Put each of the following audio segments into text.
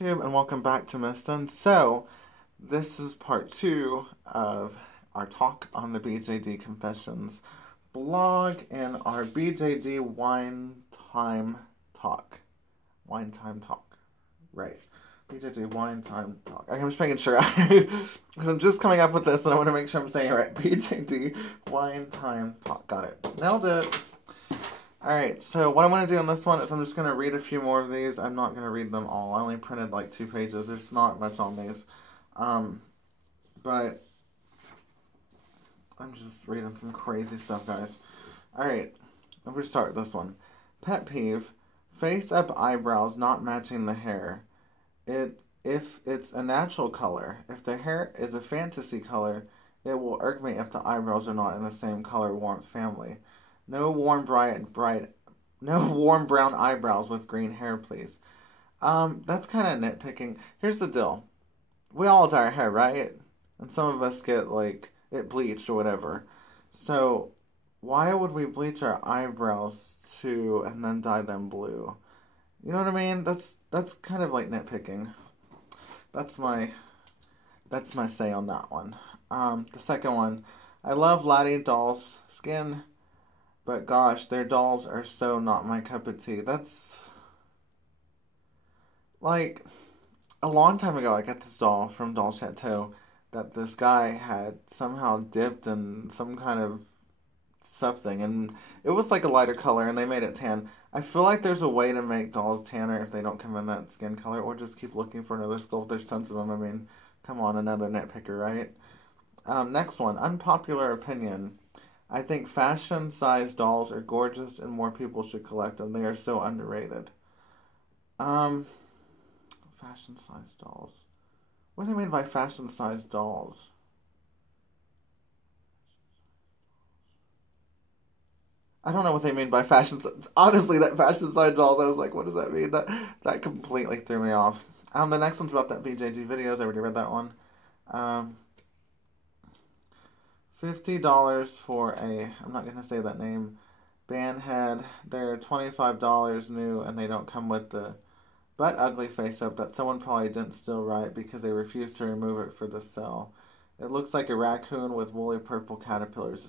YouTube, and welcome back to Miston. So, this is part 2 of our talk on the BJD Confessions blog and our BJD Wine Time Talk. Wine Time Talk. Right. BJD Wine Time Talk. I'm just making sure. Because I'm just coming up with this and I want to make sure I'm saying it right. BJD Wine Time Talk. Got it. Nailed it. Alright, so what I'm going to do on this one is I'm just going to read a few more of these. I'm not going to read them all. I only printed like 2 pages. There's not much on these. But I'm just reading some crazy stuff, guys. Alright, I'm going to start with this one. Pet peeve, face up eyebrows not matching the hair. If it's a natural color, if the hair is a fantasy color, it will irk me if the eyebrows are not in the same color warmth family. No warm no warm brown eyebrows with green hair, please. That's kind of nitpicking. Here's the deal. We all dye our hair, right? And some of us get, like, it bleached or whatever. So, why would we bleach our eyebrows too and then dye them blue? You know what I mean? That's kind of like nitpicking. That's my say on that one. The second one. I love laddie dolls' skin. But gosh, their dolls are so not my cup of tea. That's like a long time ago I got this doll from Doll Chateau that this guy had somehow dipped in some kind of something, and it was like a lighter color and they made it tan. I feel like there's a way to make dolls tanner if they don't come in that skin color, or just keep looking for another sculpt. There's tons of them. I mean, come on, another nitpicker, right? Next one, unpopular opinion. I think fashion-sized dolls are gorgeous and more people should collect them. They are so underrated. Fashion-sized dolls. What do they mean by fashion-sized dolls? I don't know what they mean by fashion. Honestly, that fashion-sized dolls, I was like, what does that mean? That completely threw me off. The next one's about that BJD videos. I already read that one. $50 for I'm not going to say that name, band head. They're $25 new and they don't come with the butt ugly face up that someone probably didn't still right because they refused to remove it for the sale. It looks like a raccoon with woolly purple caterpillars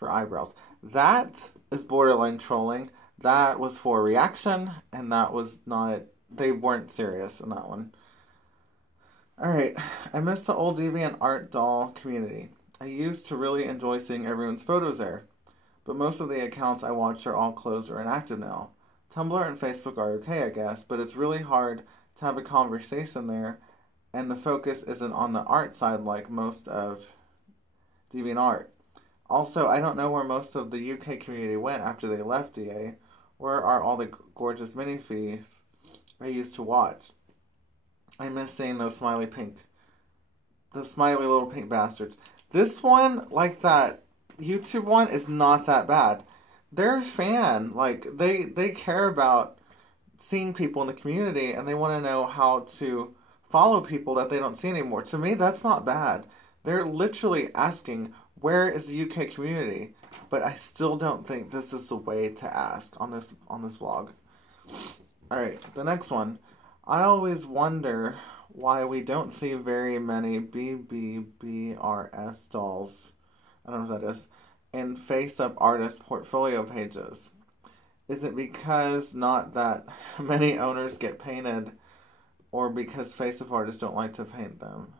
for eyebrows. That is borderline trolling. That was for reaction and that was not, they weren't serious in that one. Alright, I miss the old DeviantArt doll community. I used to really enjoy seeing everyone's photos there, but most of the accounts I watch are all closed or inactive now. Tumblr and Facebook are okay, I guess, but it's really hard to have a conversation there, and the focus isn't on the art side like most of DeviantArt. Also, I don't know where most of the UK community went after they left DA. Where are all the gorgeous minifees I used to watch? I miss seeing those smiley little pink bastards. This one, like that YouTube one, is not that bad. They're a fan. Like, they care about seeing people in the community, and they want to know how to follow people that they don't see anymore. To me, that's not bad. They're literally asking, where is the UK community? But I still don't think this is the way to ask on this vlog. Alright, the next one. I always wonder why we don't see very many BBBRS dolls, I don't know what that is, in face-up artist portfolio pages. Is it because not that many owners get painted, or because face-up artists don't like to paint them?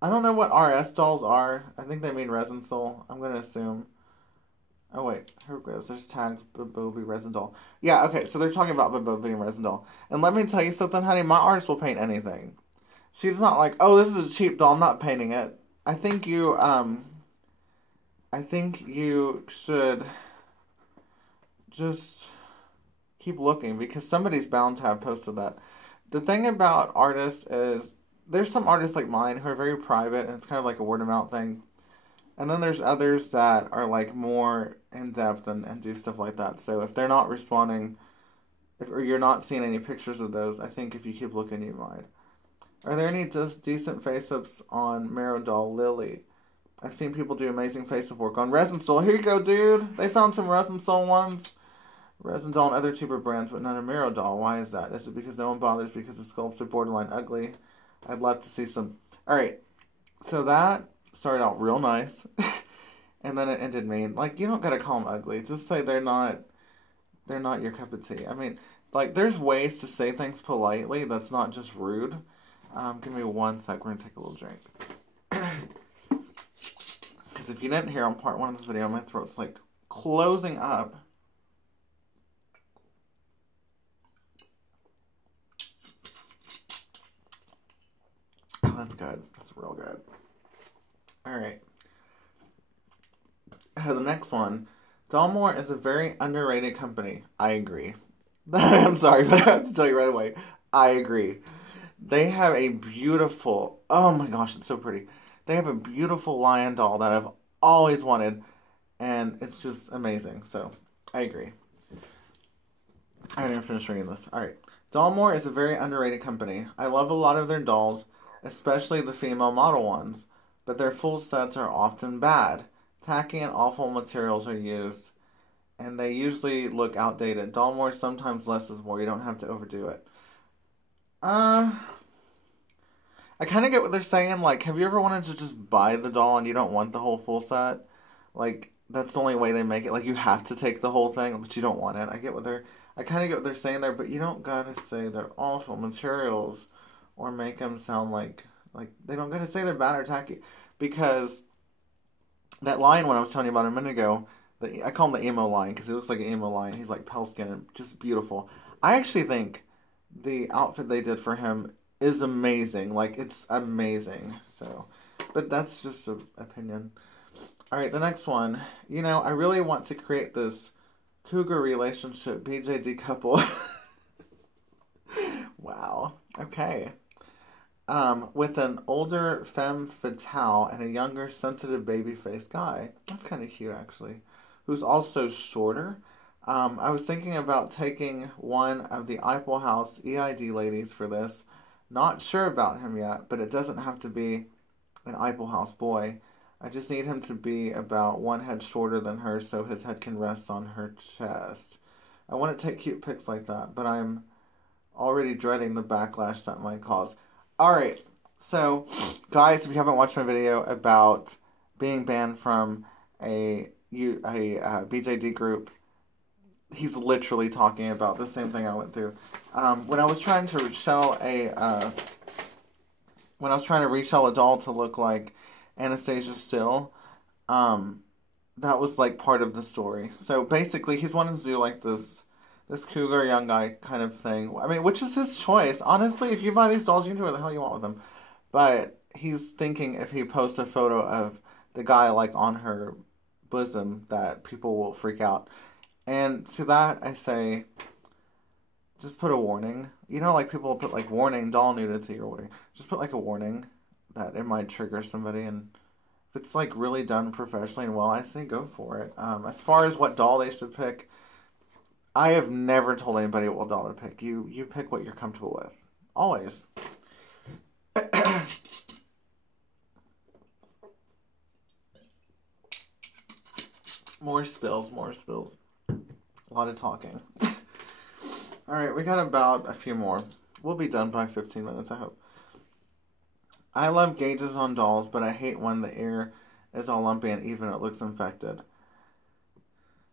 I don't know what RS dolls are. I think they mean resin soul, I'm going to assume. Oh wait, here it goes. There's tags, Babobi, Resin Doll. Yeah, okay, so they're talking about Babobi and Resin Doll. And let me tell you something, honey, my artist will paint anything. She's not like, oh, this is a cheap doll, I'm not painting it. I think you should just keep looking, because somebody's bound to have posted that. The thing about artists is, there's some artists like mine who are very private, and it's kind of like a word of mouth thing. And then there's others that are like more in-depth and do stuff like that. So if they're not responding, or you're not seeing any pictures of those, I think if you keep looking, you might. Are there any decent face-ups on Marrow Doll Lily? I've seen people do amazing face-up work on Resin Soul. Here you go, dude. They found some Resin Soul ones. Resin doll and other cheaper brands, but not a Miro doll. Why is that? Is it because no one bothers because the sculpts are borderline ugly? I'd love to see some. Alright, so that started out real nice, and then it ended mean. Like, you don't gotta call them ugly. Just say they're not your cup of tea. I mean, like, there's ways to say things politely that's not just rude. Give me 1 sec. We're gonna take a little drink. Because if you didn't hear on part 1 of this video, my throat's like closing up. Oh, that's good. That's real good. Alright. The next one. Dolmore is a very underrated company. I agree. I'm sorry, but I have to tell you right away. I agree. They have a beautiful, oh my gosh, it's so pretty. They have a beautiful lion doll that I've always wanted, and it's just amazing. So, I agree. I didn't finish reading this. Alright. Dolmore is a very underrated company. I love a lot of their dolls, especially the female model ones, but their full sets are often bad. Tacky and awful materials are used, and they usually look outdated. Dolmore sometimes less is more. You don't have to overdo it. I kind of get what they're saying. Like, have you ever wanted to just buy the doll and you don't want the whole full set? Like, that's the only way they make it. Like, you have to take the whole thing, but you don't want it. I kind of get what they're saying there, but you don't gotta say they're awful materials or make them sound like, they don't gotta say they're bad or tacky. Because that lion one I was telling you about a minute ago, I call him the emo lion because he looks like an emo lion. He's like pale skin and just beautiful. I actually think the outfit they did for him is amazing. Like, it's amazing. So, but that's just an opinion. Alright, the next one. You know, I really want to create this cougar relationship BJD couple. Wow. Okay. With an older femme fatale and a younger sensitive baby-faced guy. That's kind of cute, actually. Who's also shorter. I was thinking about taking one of the Eiffel House EID ladies for this. Not sure about him yet, but it doesn't have to be an Eiffel House boy. I just need him to be about 1 head shorter than her so his head can rest on her chest. I want to take cute pics like that, but I'm already dreading the backlash that might cause. Alright, so guys, if you haven't watched my video about being banned from a BJD group, he's literally talking about the same thing I went through. When I was trying to resell a doll to look like Anastasia Still, that was like part of the story. So basically, he's wanting to do like this cougar young guy kind of thing. I mean, which is his choice. Honestly, if you buy these dolls, you can do what the hell you want with them. But he's thinking if he posts a photo of the guy like on her bosom that people will freak out. And to that I say, just put a warning. You know, like people put like warning doll nudity or whatever. Just put like a warning that it might trigger somebody, and if it's like really done professionally and well, I say go for it. As far as what doll they should pick, I have never told anybody what doll to pick. You pick what you're comfortable with. Always. More spills, more spills. A lot of talking. Alright, we got about a few more. We'll be done by 15 minutes, I hope. I love gauges on dolls, but I hate when the ear is all lumpy and even it looks infected.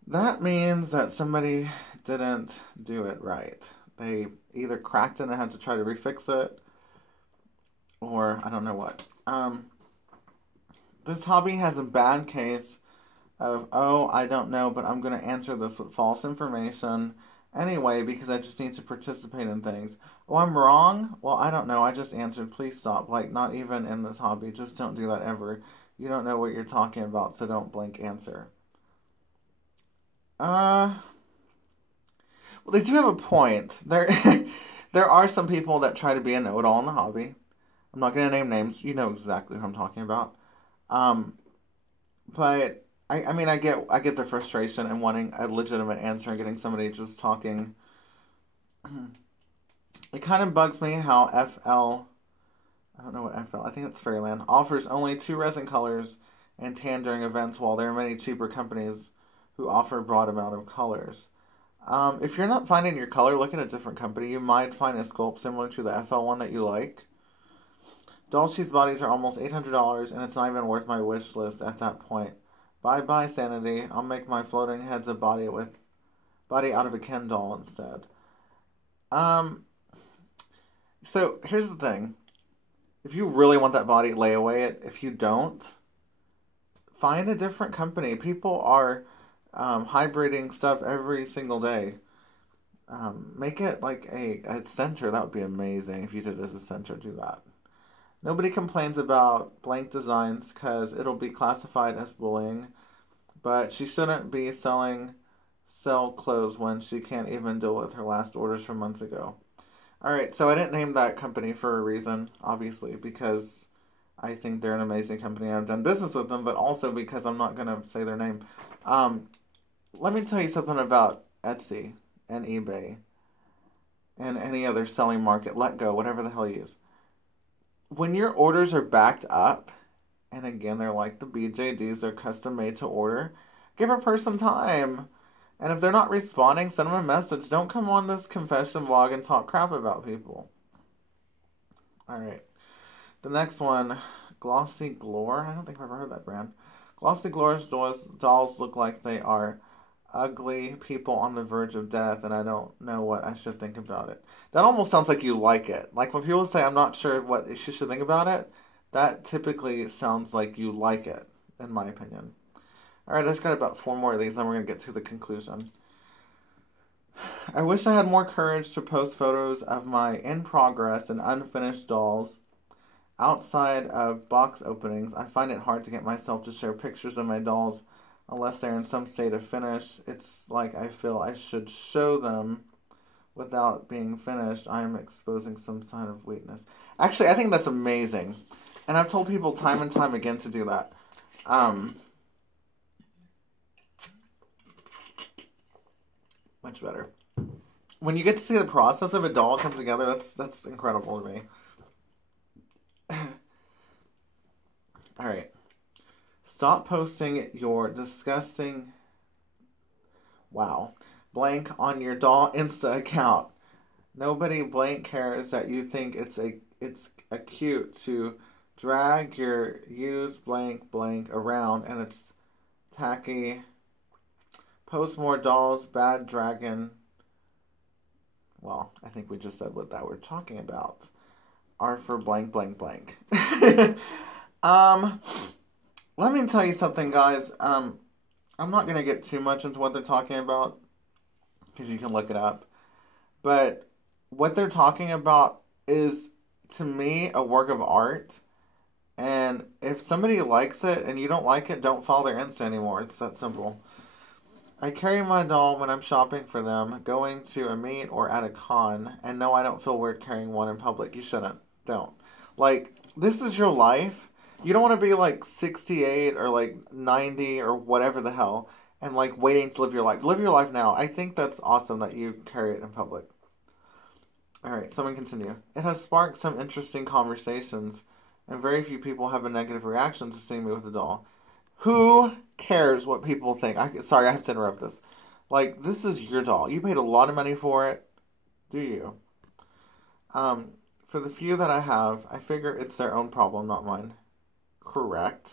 That means that somebody didn't do it right. They either cracked it and had to try to refix it, or I don't know what. This hobby has a bad case of, oh, I don't know, but I'm going to answer this with false information anyway because I just need to participate in things. Oh, I'm wrong? Well, I don't know. I just answered. Please stop. Like, not even in this hobby. Just don't do that ever. You don't know what you're talking about, so don't blank answer. Well, they do have a point. There, there are some people that try to be a know-it-all in the hobby. I'm not going to name names. You know exactly who I'm talking about. But I mean, I get the frustration and wanting a legitimate answer and getting somebody just talking. It kind of bugs me how I don't know what FL, I think it's Fairyland, offers only 2 resin colors and tan during events while there are many cheaper companies who offer a broad amount of colors. If you're not finding your color, look at a different company. You might find a sculpt similar to the FL one that you like. Doll She's bodies are almost $800, and it's not even worth my wish list at that point. Bye bye, sanity. I'll make my floating heads a body out of a Ken doll instead. Um, so here's the thing. If you really want that body, lay away it. If you don't, find a different company. People are hybriding stuff every single day. Make it like a center. That would be amazing if you did it as a center. Do that. Nobody complains about blank designs because it'll be classified as bullying, but she shouldn't be sell clothes when she can't even deal with her last orders from months ago. Alright, so I didn't name that company for a reason, obviously, because I think they're an amazing company. I've done business with them, but also because I'm not going to say their name. Um, Let me tell you something about Etsy and eBay and any other selling market. Let go, whatever the hell you use. When your orders are backed up, and again, they're like the BJDs, they're custom made to order, give a person time. And if they're not responding, send them a message. Don't come on this confession vlog and talk crap about people. Alright. The next one, Glossy Glore. I don't think I've ever heard that brand. Glossy Glore's dolls look like they are ugly people on the verge of death, and I don't know what I should think about it. That almost sounds like you like it. Like when people say, I'm not sure what you should think about it, that typically sounds like you like it, in my opinion. Alright, I just got about 4 more of these, then we're going to get to the conclusion. I wish I had more courage to post photos of my in progress and unfinished dolls outside of box openings. I find it hard to get myself to share pictures of my dolls unless they're in some state of finish. It's like I feel I should show them without being finished. I am exposing some sign of weakness. Actually, I think that's amazing. And I've told people time and time again to do that. Much better. When you get to see the process of a doll come together, that's incredible to me. Alright. Stop posting your disgusting blank on your doll Insta account. Nobody blank cares that you think it's a cute to drag your used blank around and it's tacky. Post more dolls, bad dragon. Well, I think we just said what that we're talking about. Are for blank. Let me tell you something, guys. I'm not gonna get too much into what they're talking about because you can look it up. But what they're talking about is, to me, a work of art. And if somebody likes it and you don't like it, don't follow their Insta anymore. It's that simple. I carry my doll when I'm shopping for them, going to a meet or at a con, and no, I don't feel weird carrying one in public. You shouldn't. Don't. Like, this is your life. You don't want to be like 68 or like 90 or whatever the hell and like waiting to live your life. Live your life now. I think that's awesome that you carry it in public. Alright, someone continue. It has sparked some interesting conversations, and very few people have a negative reaction to seeing me with a doll. Who cares what people think? Sorry, I have to interrupt this. Like, this is your doll. You paid a lot of money for it. Do you? For the few that I have, I figure it's their own problem, not mine. Correct.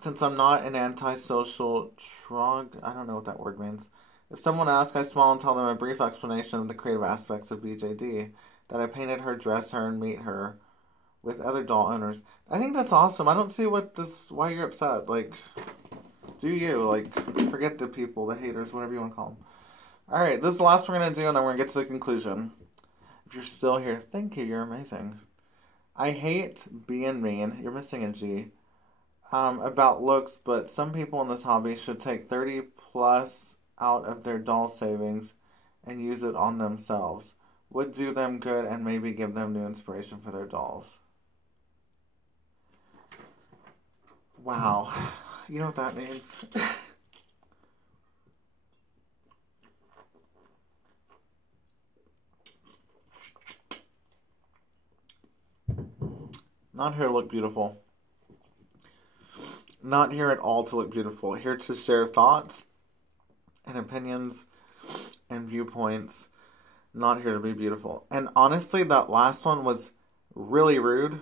Since I'm not an antisocial trog, I don't know what that word means. If someone asks, I smile and tell them a brief explanation of the creative aspects of BJD, that I painted her, dress her, and meet her with other doll owners. I think that's awesome. I don't see why you're upset. Like, do you? Like, forget the people, the haters, whatever you want to call them. Alright, this is the last we're going to do, and then we're going to get to the conclusion. If you're still here, thank you. You're amazing. I hate being mean. You're missing a G. About looks, but some people in this hobby should take 30 plus out of their doll savings and use it on themselves. Would do them good and maybe give them new inspiration for their dolls. Wow. You know what that means? Not here to look beautiful. Not here at all to look beautiful. Here to share thoughts and opinions and viewpoints. Not here to be beautiful. And honestly, that last one was really rude.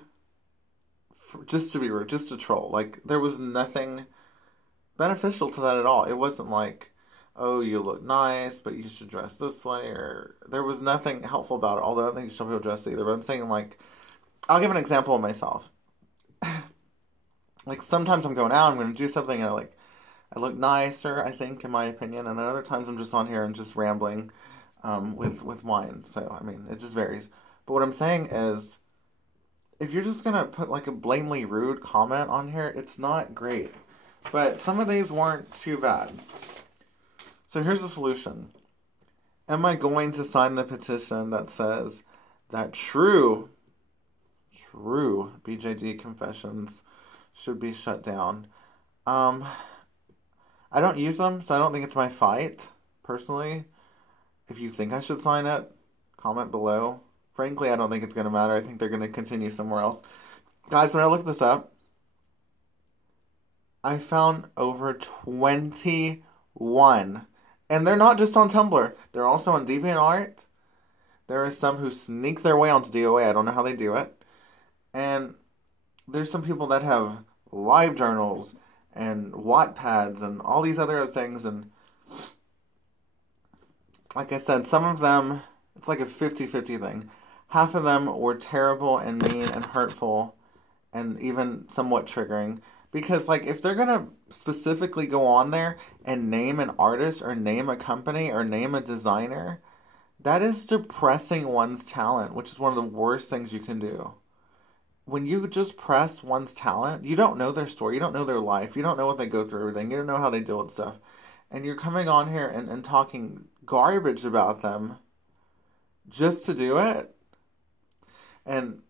Just to be rude, just to troll. Like, there was nothing beneficial to that at all. It wasn't like, oh, you look nice, but you should dress this way, or there was nothing helpful about it. Although I don't think you should tell people dress either. But I'm saying, like, I'll give an example of myself. Like, sometimes I'm going out, I'm going to do something, and I look nicer, I think, in my opinion. And then other times I'm just on here and just rambling with wine. So, I mean, it just varies. But what I'm saying is, if you're just going to put, like, a blatantly rude comment on here, it's not great. But some of these weren't too bad. So here's the solution. Am I going to sign the petition that says that true BJD confessions should be shut down? I don't use them, so I don't think it's my fight, personally. If you think I should sign it, comment below. Frankly, I don't think it's going to matter. I think they're going to continue somewhere else. Guys, when I looked this up, I found over 21. And they're not just on Tumblr. They're also on DeviantArt. There are some who sneak their way onto DOA. I don't know how they do it. And there's some people that have live journals and Wattpads and all these other things. And like I said, some of them, it's like a 50-50 thing. Half of them were terrible and mean and hurtful and even somewhat triggering. Because, like, if they're going to specifically go on there and name an artist or name a company or name a designer, that is depressing one's talent, which is one of the worst things you can do. When you just press one's talent, you don't know their story, you don't know their life, you don't know what they go through, everything, you don't know how they deal with stuff. And you're coming on here and talking garbage about them just to do it. And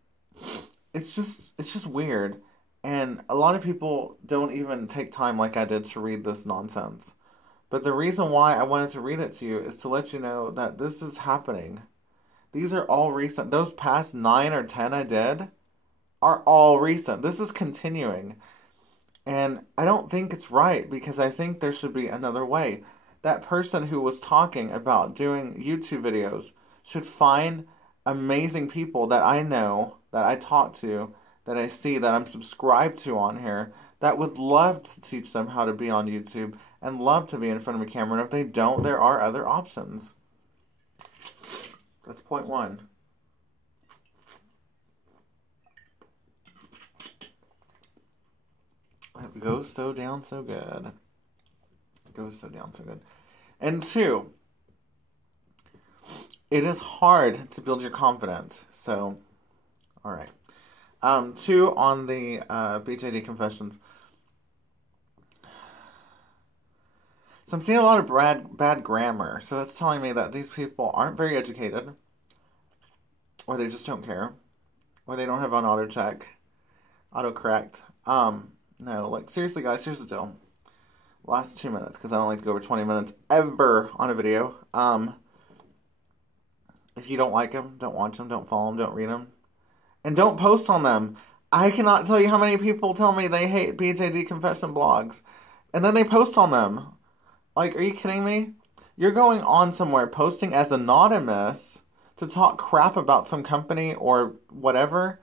it's just weird. And a lot of people don't even take time like I did to read this nonsense. But the reason why I wanted to read it to you is to let you know that this is happening. These are all recent. Those past 9 or 10 I did are all recent. This is continuing. And I don't think it's right because I think there should be another way. That person who was talking about doing YouTube videos should find amazing people that I know, that I talk to, that I see, that I'm subscribed to on here, that would love to teach them how to be on YouTube and love to be in front of a camera. And if they don't, there are other options. That's point one. It goes so down so good. It goes so down so good. And 2, it is hard to build your confidence. So, all right. 2 on the BJD confessions. So I'm seeing a lot of bad grammar. So that's telling me that these people aren't very educated, or they just don't care, or they don't have an autocorrect. No, like, seriously, guys, here's the deal. Last 2 minutes, because I don't like to go over 20 minutes ever on a video. If you don't like them, don't watch them, don't follow them, don't read them. And don't post on them. I cannot tell you how many people tell me they hate BJD confession blogs. And then they post on them. Like, are you kidding me? You're going on somewhere posting as anonymous to talk crap about some company or whatever.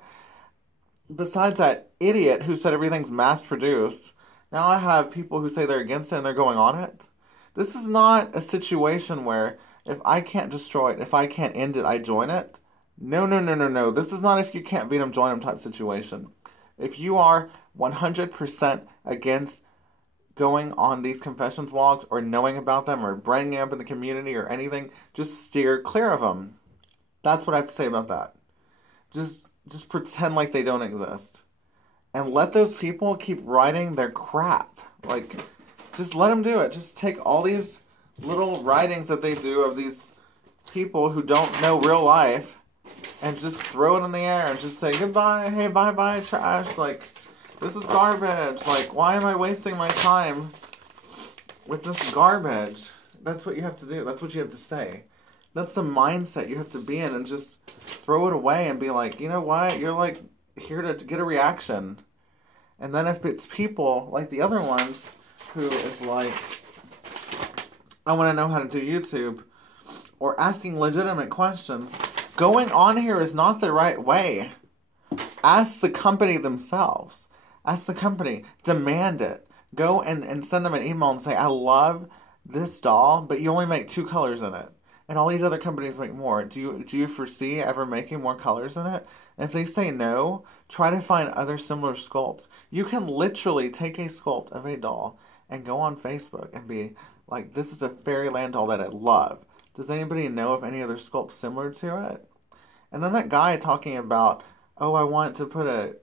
Besides that idiot who said everything's mass-produced, now I have people who say they're against it and they're going on it. This is not a situation where if I can't destroy it, if I can't end it, I join it. No. This is not if you can't beat them, join them type situation. If you are 100% against going on these confessions vlogs or knowing about them or bringing up in the community or anything, just steer clear of them. That's what I have to say about that. Just pretend like they don't exist. And let those people keep writing their crap. Like, just let them do it. Just take all these little writings that they do of these people who don't know real life and just throw it in the air and just say, goodbye, hey, bye-bye, trash. Like, this is garbage. Like, why am I wasting my time with this garbage? That's what you have to do. That's what you have to say. That's the mindset you have to be in, and just throw it away and be like, you know what? You're like here to get a reaction. And then if it's people like the other ones who is like, I want to know how to do YouTube, or asking legitimate questions. Going on here is not the right way. Ask the company themselves. Ask the company. Demand it. Go and send them an email and say, I love this doll, but you only make 2 colors in it. And all these other companies make more. Do you foresee ever making more colors in it? And if they say no, try to find other similar sculpts. You can literally take a sculpt of a doll and go on Facebook and be like, this is a fairyland doll that I love. Does anybody know of any other sculpts similar to it? And then that guy talking about, oh, I want to put a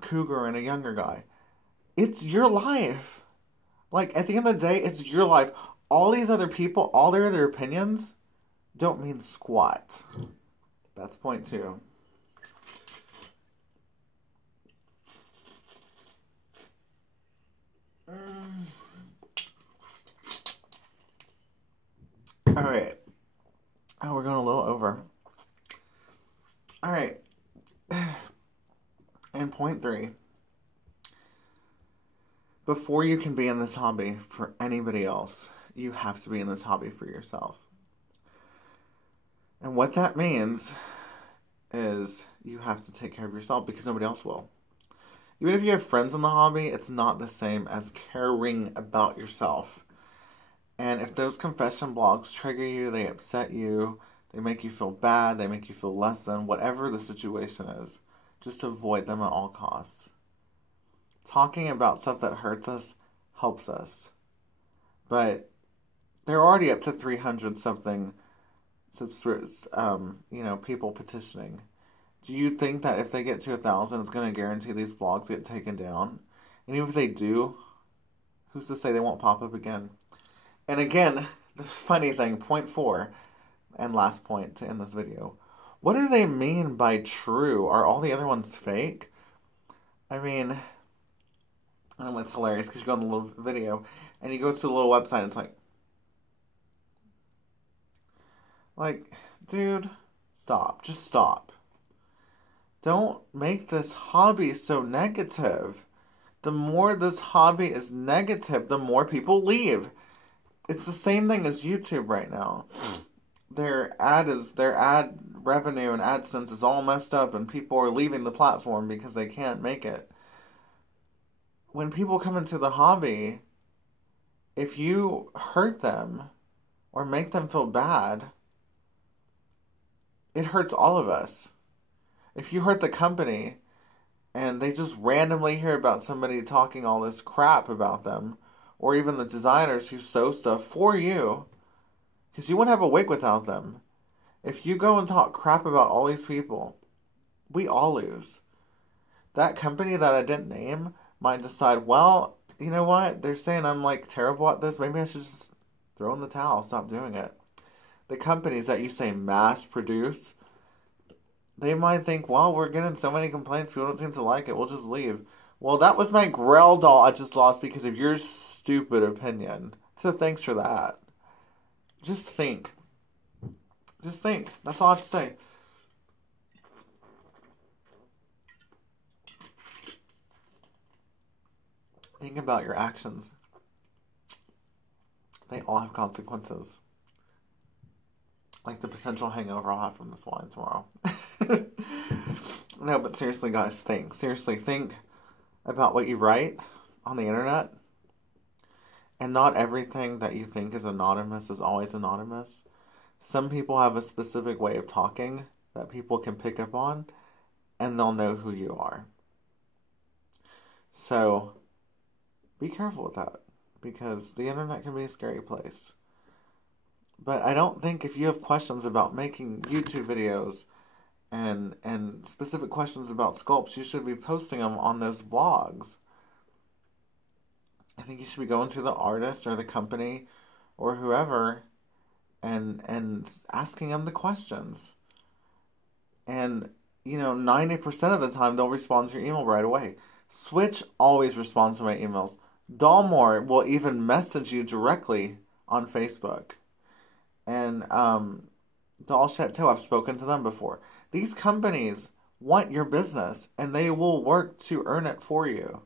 cougar in a younger guy. It's your life. Like, at the end of the day, it's your life. All these other people, all their other opinions don't mean squat. That's point 2. All right. Oh, we're going a little over. All right. And point 3. Before you can be in this hobby for anybody else, you have to be in this hobby for yourself. And what that means is you have to take care of yourself because nobody else will. Even if you have friends in the hobby, it's not the same as caring about yourself. And if those confession blogs trigger you, they upset you, they make you feel bad, they make you feel less than, whatever the situation is, just avoid them at all costs. Talking about stuff that hurts us helps us. But they're already up to 300 something people petitioning. Do you think that if they get to 1,000, it's going to guarantee these blogs get taken down? And even if they do, who's to say they won't pop up again? And again, the funny thing, point 4, and last point to end this video. What do they mean by true? Are all the other ones fake? I mean, I know it's hilarious because you go on the little video and you go to the little website and it's like, dude, stop. Just stop. Don't make this hobby so negative. The more this hobby is negative, the more people leave. It's the same thing as YouTube right now. Their ad revenue and AdSense is all messed up and people are leaving the platform because they can't make it. When people come into the hobby, if you hurt them or make them feel bad, it hurts all of us. If you hurt the company and they just randomly hear about somebody talking all this crap about them, or even the designers who sew stuff for you, because you wouldn't have a wig without them. If you go and talk crap about all these people, we all lose. That company that I didn't name might decide, well, you know what? They're saying I'm like terrible at this. Maybe I should just throw in the towel, stop doing it. The companies that you say mass produce, they might think, well, we're getting so many complaints, people don't seem to like it, we'll just leave. Well, that was my Grell doll I just lost because of your stupid opinion. So thanks for that. Just think. Just think. That's all I have to say. Think about your actions. They all have consequences. Like the potential hangover I'll have from this wine tomorrow. No, but seriously, guys, think. Seriously, think about what you write on the internet. And not everything that you think is anonymous is always anonymous. Some people have a specific way of talking that people can pick up on, and they'll know who you are. So, be careful with that, because the internet can be a scary place. But I don't think if you have questions about making YouTube videos and specific questions about sculpts, you should be posting them on those blogs. I think you should be going to the artist or the company or whoever and asking them the questions. And, 90% of the time they'll respond to your email right away. Switch always responds to my emails. Dalmore will even message you directly on Facebook. And Doll Chateau, I've spoken to them before. These companies want your business, and they will work to earn it for you.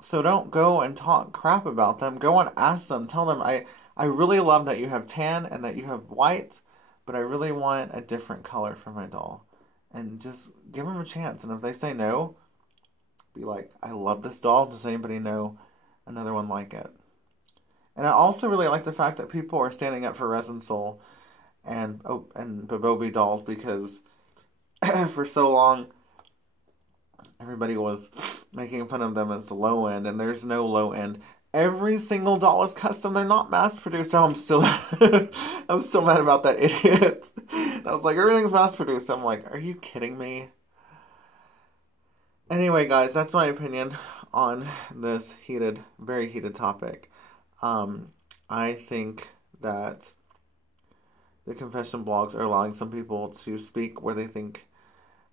So don't go and talk crap about them. Go and ask them. Tell them, I really love that you have tan and that you have white, but I really want a different color for my doll. And just give them a chance. And if they say no, be like, I love this doll. Does anybody know another one like it? And I also really like the fact that people are standing up for Resin Soul and Bobobi dolls because for so long everybody was making fun of them as the low end, and there's no low end. Every single doll is custom. They're not mass produced. Oh, I'm still I'm still mad about that idiot. I was like, everything's mass produced. I'm like, are you kidding me? Anyway, guys, that's my opinion on this heated, very heated topic. Um, I think that the confession blogs are allowing some people to speak where they think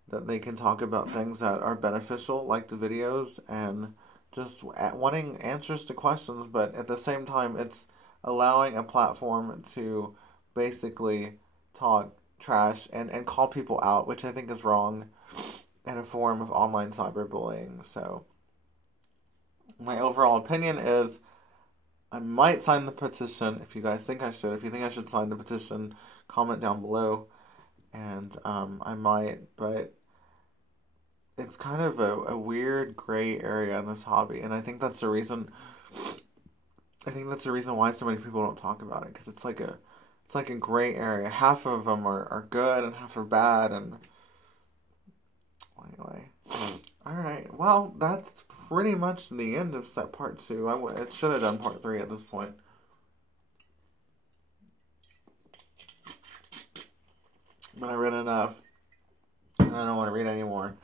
that they can talk about things that are beneficial, like the videos, and just wanting answers to questions, but at the same time, it's allowing a platform to basically talk trash and call people out, which I think is wrong and a form of online cyberbullying. So, my overall opinion is I might sign the petition if you guys think I should. If you think I should sign the petition, comment down below, and I might, but it's kind of a weird gray area in this hobby, and I think that's the reason. I think that's the reason why so many people don't talk about it, because it's like a gray area. Half of them are good and half are bad, and anyway. All right. Well, that's pretty much the end of set part 2. It should have done part 3 at this point. But I read enough, and I don't want to read anymore.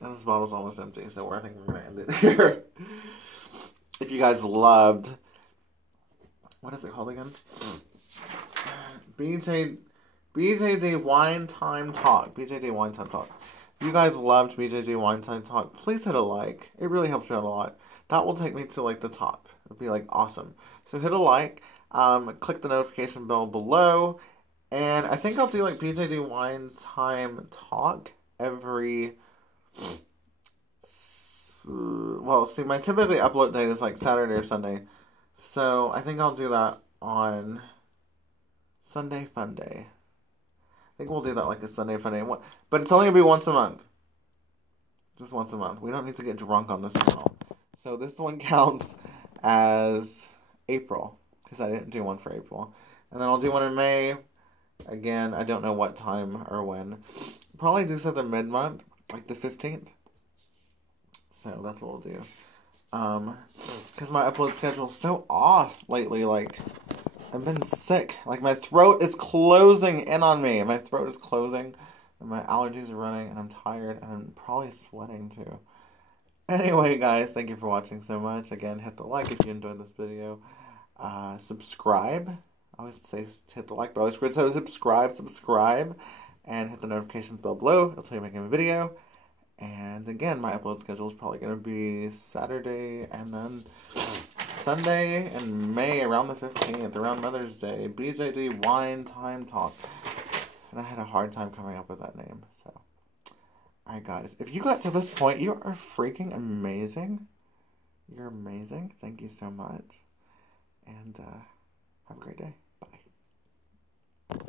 And this bottle's almost empty, so I think we're going to end it here. If you guys loved... What is it called again? BJD Wine Time Talk. BJD Wine Time Talk. If you guys loved BJD Wine Time Talk, please hit a like. It really helps me out a lot. That will take me to like the top. It'll be like awesome. So hit a like. Click the notification bell below. And I think I'll do like BJD Wine Time Talk every... Well, see, my typically upload date is like Saturday or Sunday. So I think I'll do that on Sunday Fun Day. I think we'll do that like a Sunday Fun Day. But it's only going to be once a month. Just once a month. We don't need to get drunk on this channel. So this one counts as April, because I didn't do one for April. And then I'll do one in May. Again, I don't know what time or when. Probably do something mid-month, like the 15th. So that's what we'll do. Because my upload schedule is so off lately. Like, I've been sick. Like, my throat is closing in on me. My throat is closing, and my allergies are running, and I'm tired, and I'm probably sweating too. Anyway, guys, thank you for watching so much. Again, hit the like if you enjoyed this video. Subscribe. I always say hit the like, but I always forget to subscribe, and hit the notifications bell below. It'll tell you I'm making a video. And again, my upload schedule is probably going to be Saturday and then Sunday in May around the 15th, around Mother's Day. BJD Wine Time Talk. And I had a hard time coming up with that name. So, alright guys, if you got to this point, you are freaking amazing. You're amazing. Thank you so much. And have a great day.